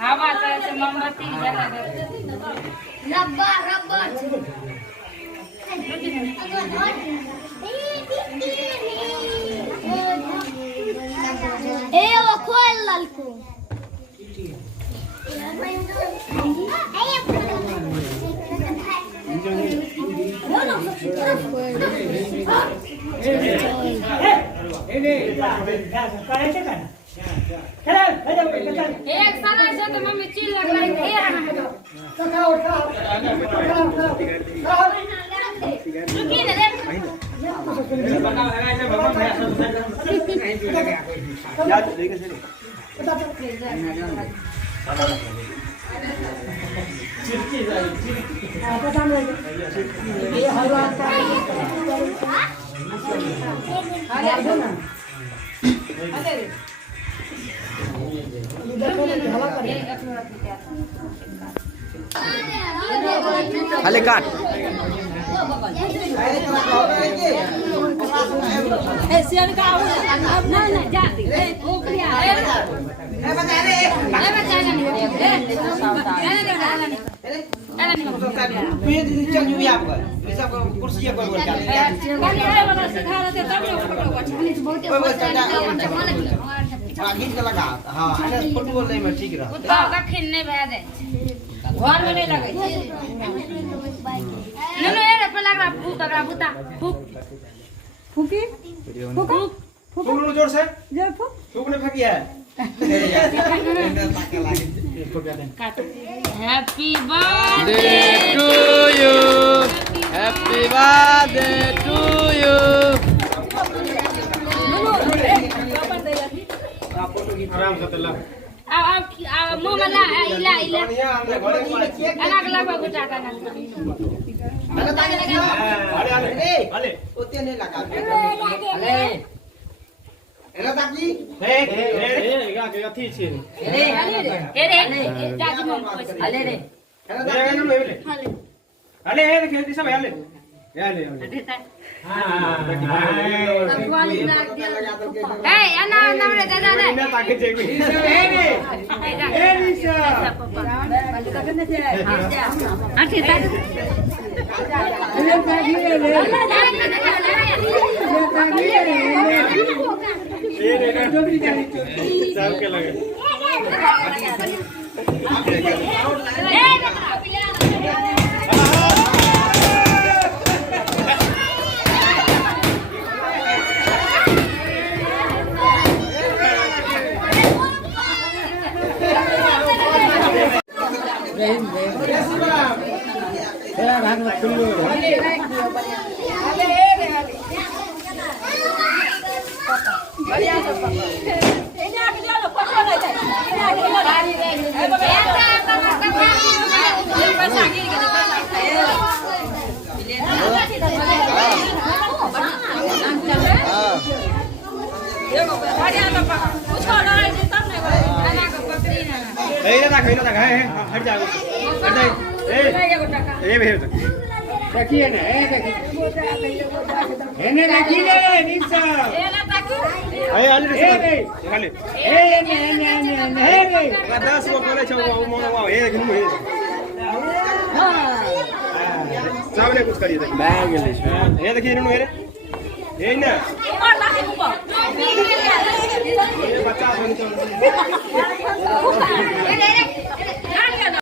हवा से मोमबत्ती जला दे रब्बा रब्बा ए वो खोल ललको एक साला से तो मम्मी चिल्ला कर रुकी ना खाली काट सियान का ना ना जाती ओ प्रिया बता रे ठीक रह घर में नहीं लगे ननु ए पे लग रहा फूक तगड़ा बूता फूक फूकी फूक फूक जोर से जोर फूक फूकने फकिया है happy birthday to you happy birthday to you आराम से तला अब मुंह में ला इला अलग अलग गुटा का ना अरे ओते नहीं लगा अरे एला ताकी हे के अथी छी रे जाजी मम अले रे अले हे खेती सब हले ले ए अना नवरे दादा ने ना ताके जे कोई ए निशा आठी ता ये रे जल्दी सब के लगे हट जाओ हट जाए ए भेज देखिए ना ए देखिए एने लगी ले निशा ए आले रे खाली ए एने हे रे 10 गो बोले छौ मोनो ए देखिन मु हां सामने कुछ करिए देख बैग ले ए देखिए इनु रे ए ना और लाके ऊपर ये 50 बन